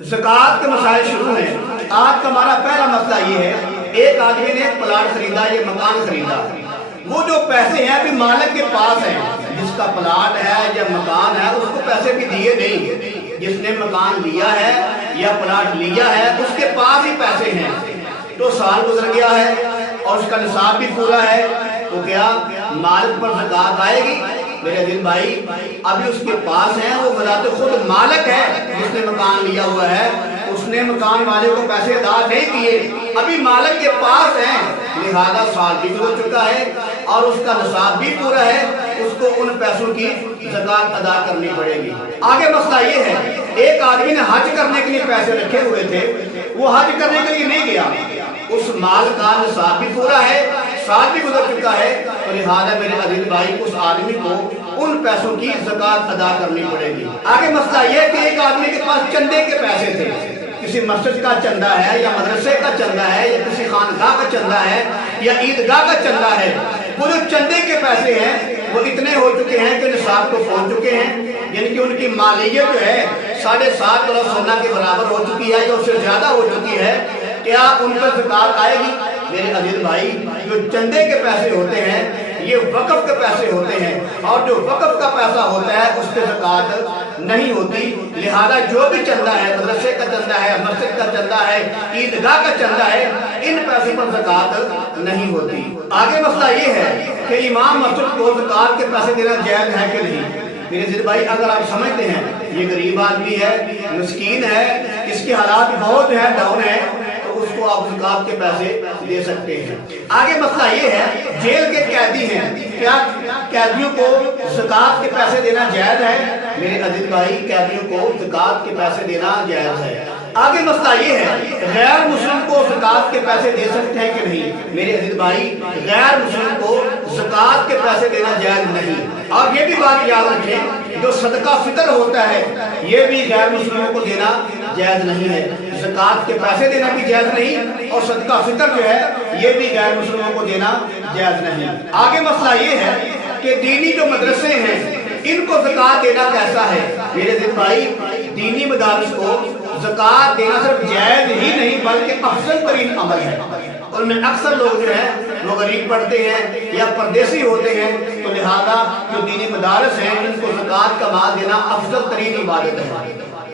زکوٰۃ کے مسائل شروع ہیں۔ آج کا ہمارا پہلا مسئلہ یہ ہے، ایک آدمی نے ایک پلاٹ خریدا، یہ مکان خریدا، وہ جو پیسے ہیں ابھی مالک کے پاس ہیں، جس کا پلاٹ ہے یا مکان ہے اس کو پیسے بھی دیے نہیں، جس نے مکان لیا ہے یا پلاٹ لیا ہے اس کے پاس ہی پیسے ہیں۔ تو سال گزر گیا ہے اور اس کا نصاب بھی پورا ہے، تو کیا مالک پر زکوٰۃ آئے گی؟ میرے عزیز بھائی، ابھی اس کے پاس ہیں، وہ بذات خود مالک ہے جس نے مکان لیا ہوا ہے، اس نے مکان والے کو پیسے ادا نہیں کیے، ابھی مالک کے پاس ہیں، لہذا سال بھی گزر چکا ہے اور اس کا نصاب بھی پورا ہے، اس کو ان پیسوں کی زکوٰۃ ادا کرنی پڑے گی۔ آگے مسئلہ یہ ہے، ایک آدمی نے حج کرنے کے لیے پیسے رکھے ہوئے تھے، وہ حج کرنے کے لیے نہیں گیا، اس مال کا نصاب بھی پورا ہے، سال بھی گزر چکا ہے، تو لہذا میرے عزیز بھائی اس آدمی کو ان پیسوں کی زکوٰۃ ادا کرنی پڑے گی۔ آگے مسئلہ یہ کہ ایک آدمی کے پاس چندے کے پیسے تھے، کسی مسجد کا چندہ ہے یا مدرسے کا چندہ ہے یا کسی خانقاہ کا چندہ ہے یا عیدگاہ کا چندہ ہے، وہ جو چندے کے پیسے ہیں وہ اتنے ہو چکے ہیں کہ نصاب کو پہنچ چکے ہیں، یعنی کہ ان کی مالیت جو ہے 7.5 تولا سونا کے برابر ہو چکی ہے یا اس سے زیادہ ہو چکی ہے، کیا ان پر زکوٰۃ آئے گی؟ میرے عزیز بھائی، جو چندے کے پیسے ہوتے ہیں یہ وقف کے پیسے ہوتے ہیں، اور جو وقف کا پیسہ ہوتا ہے اس پہ زکوٰۃ نہیں ہوتی، لہذا جو بھی چندہ ہے، مدرسے کا چندہ ہے، مسجد کا چندہ ہے، عیدگاہ کا چندہ ہے، ان پیسوں پر زکوٰۃ نہیں ہوتی۔ آگے مسئلہ یہ ہے کہ امام مسجد کو زکوٰۃ کے پیسے دینا جائز ہے کہ نہیں؟ میرے عزیز بھائی، اگر آپ سمجھتے ہیں یہ غریب آدمی ہے، مسکین ہے، اس کے حالات بہت جو ہے ڈاؤن ہے، تو اس کو آپ زکوٰۃ کے پیسے دے سکتے ہیں۔ آگے مسئلہ یہ ہے، جیل کے قیدی ہیں، کیا قیدیوں کو زکوٰۃ کے پیسے دینا جائز ہے؟ میرے عزیز بھائی، قیدیوں کو زکوٰۃ کے پیسے دینا جائز ہے۔ آگے مسئلہ یہ ہے، غیر مسلم کو زکوٰۃ کے پیسے دے سکتے ہیں کہ نہیں؟ میرے عزیز بھائی، غیر مسلم کو زکوٰۃ کے پیسے دینا جائز نہیں۔ اور یہ بھی بات یاد رکھیں، جو صدقہ فطر ہوتا ہے یہ بھی غیر مسلموں کو دینا جائز نہیں ہے، زکوٰۃ کے پیسے دینا بھی جائز نہیں، اور صدقہ فطر جو ہے یہ بھی غیر مسلموں کو دینا جائز نہیں۔ آگے مسئلہ یہ ہے کہ دینی جو مدرسے ہیں ان کو زکوٰۃ دینا کیسا ہے؟ میرے عزیز بھائی، دینی مدارس کو زکوٰۃ دینا صرف جائز ہی نہیں بلکہ افضل ترین عمل ہے۔ ان میں اکثر لوگ جو ہیں وہ غریب پڑھتے ہیں یا پردیسی ہوتے ہیں، تو لہذا جو دینی مدارس ہیں ان کو زکوٰۃ کا مال دینا افضل ترین عبادت ہے۔